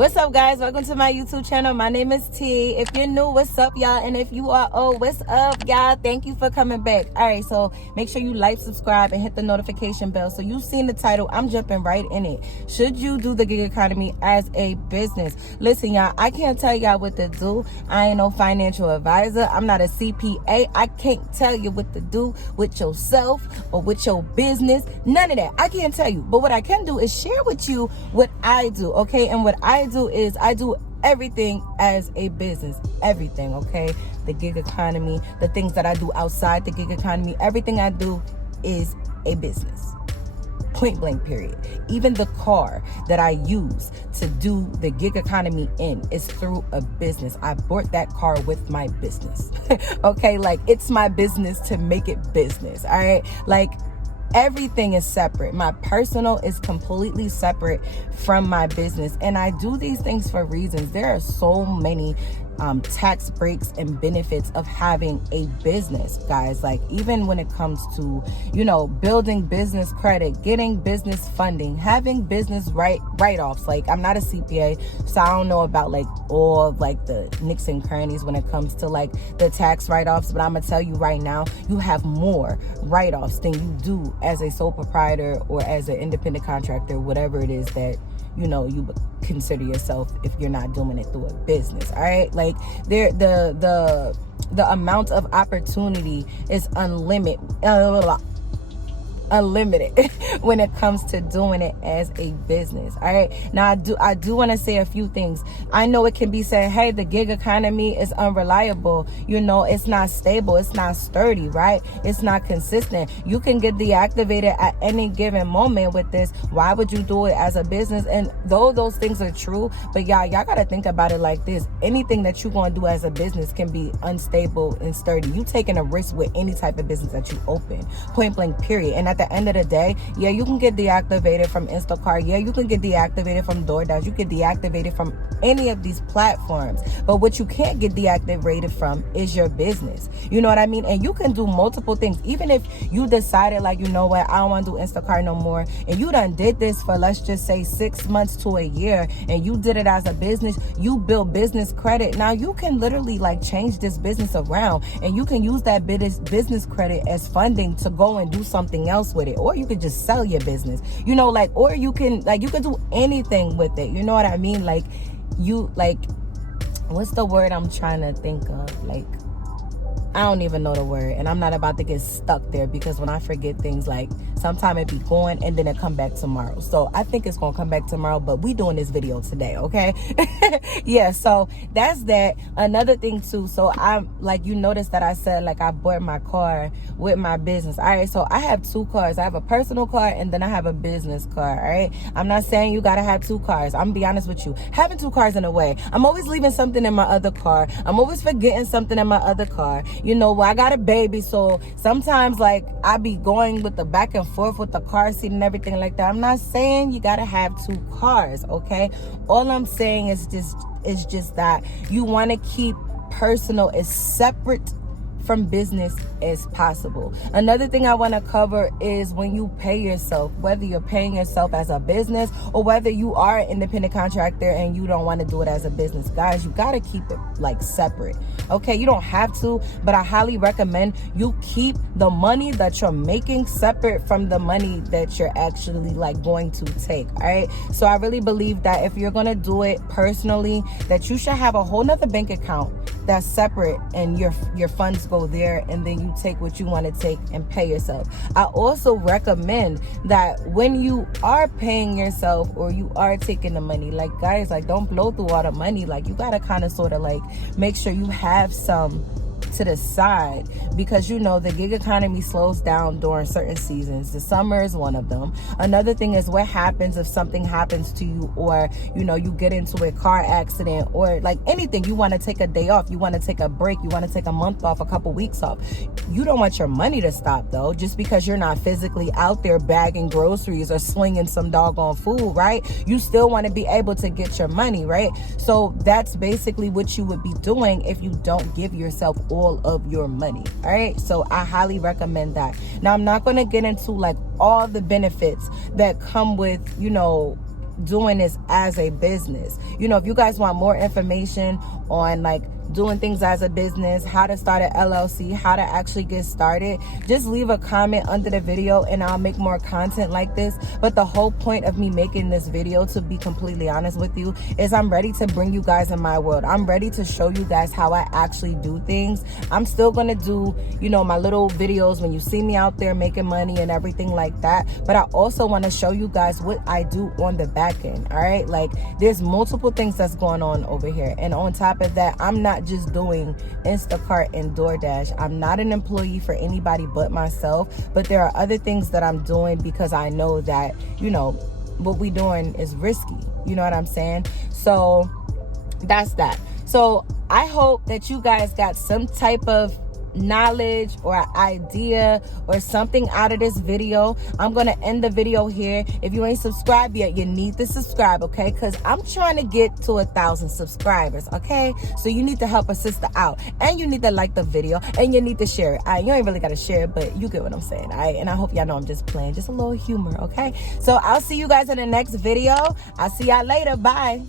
What's up, guys? Welcome to my YouTube channel. My name is T. If you're new, what's up, y'all? And if you are old, what's up, y'all? Thank you for coming back. All right, so make sure you like, subscribe, and hit the notification bell. So you've seen the title. I'm jumping right in it. Should you do the gig economy as a business? Listen, y'all, I can't tell y'all what to do. I ain't no financial advisor. I'm not a CPA. I can't tell you what to do with yourself or with your business. None of that. I can't tell you. But what I can do is share with you what I do, okay? And what I do is I do everything as a business. Everything, okay? The gig economy, the things that I do outside the gig economy, everything I do is a business. Point blank, period. Even the car that I use to do the gig economy in is through a business. I bought that car with my business. Okay, like it's my business to make it business. All right, like everything is separate. My personal is completely separate from my business, and I do these things for reasons. There are so many tax breaks and benefits of having a business, guys. Like even when it comes to, building business credit, getting business funding, having business write-offs. Like I'm not a CPA, so I don't know about like all of like the nicks and crannies when it comes to like the tax write-offs, but I'm gonna tell you right now, you have more write-offs than you do as a sole proprietor or as an independent contractor, whatever it is that you consider yourself if you're not doing it through a business. All right, like the amount of opportunity is unlimited when it comes to doing it as a business. All right, now I do want to say a few things. I know it can be said, hey, the gig economy is unreliable, it's not stable, it's not sturdy, right? It's not consistent. You can get deactivated at any given moment with this. Why would you do it as a business? And though those things are true, but y'all gotta think about it like this. Anything that you're gonna do as a business can be unstable and sturdy. You taking a risk with any type of business that you open, point blank, period. And at the end of the day, yeah, you can get deactivated from Instacart. Yeah, you can get deactivated from Doordash. You get deactivated from any of these platforms. But what you can't get deactivated from is your business. You know what I mean? And you can do multiple things. Even if you decided like, I don't want to do Instacart no more. And you done did this for, let's just say 6 months to a year. And you did it as a business. You build business credit. Now you can literally like change this business around. And you can use that business credit as funding to go and do something else with it, or you could just sell your business, or you can do anything with it. You know what I mean? What's the word I'm trying to think of? I don't even know the word, and I'm not about to get stuck there, because when I forget things, sometimes it be going and then it come back tomorrow. So I think it's gonna come back tomorrow, but we doing this video today, okay? Yeah, so that's that. Another thing too, so I'm you notice that I said I bought my car with my business. All right, so I have two cars. I have a personal car and then I have a business car. All right, I'm not saying you gotta have two cars. I'm gonna be honest with you, having two cars in a way, I'm always leaving something in my other car. I'm always forgetting something in my other car. I got a baby, so sometimes I be going with the back and forth with the car seat and everything like that. I'm not saying you gotta have two cars, okay? All I'm saying is just that you want to keep personal as separate from business as possible. Another thing I want to cover is when you pay yourself, whether you're paying yourself as a business or whether you are an independent contractor and you don't want to do it as a business. Guys, you got to keep it separate. Okay, you don't have to, but I highly recommend you keep the money that you're making separate from the money that you're actually going to take. All right, so I really believe that if you're going to do it personally, that you should have a whole nother bank account that's separate, and your funds go there, and then you take what you want to take and pay yourself. I also recommend that when you are paying yourself or you are taking the money, guys, don't blow through all the money. You gotta kind of sort of make sure you have some to the side, because the gig economy slows down during certain seasons. The summer is one of them. Another thing is what happens if something happens to you, or you get into a car accident, or anything. You want to take a day off, you want to take a break, you want to take a month off, a couple weeks off. You don't want your money to stop though, just because you're not physically out there bagging groceries or slinging some doggone food, right? You still want to be able to get your money, right? So that's basically what you would be doing if you don't give yourself all of your money. All right, so I highly recommend that. Now I'm not going to get into all the benefits that come with doing this as a business. You know, if you guys want more information on like doing things as a business, how to start an LLC, how to actually get started, just leave a comment under the video and I'll make more content like this. But the whole point of me making this video, to be completely honest with you, is I'm ready to bring you guys in my world. I'm ready to show you guys how I actually do things. I'm still gonna do, you know, my little videos when you see me out there making money and everything like that, but I also want to show you guys what I do on the back end. All right, like there's multiple things that's going on over here, and on top of that, I'm not just doing Instacart and Doordash. I'm not an employee for anybody but myself, but there are other things that I'm doing because I know that, you know, what we doing is risky. You know what I'm saying? So that's that. So I hope that you guys got some type of knowledge or idea or something out of this video. I'm gonna end the video here. If you ain't subscribed yet, you need to subscribe, okay? Because I'm trying to get to 1,000 subscribers, okay? So you need to help a sister out, and you need to like the video, and you need to share it. You ain't really gotta share it, but you get what I'm saying. All right, and I hope y'all know I'm just playing, just a little humor, okay? So I'll see you guys in the next video. I'll see y'all later. Bye.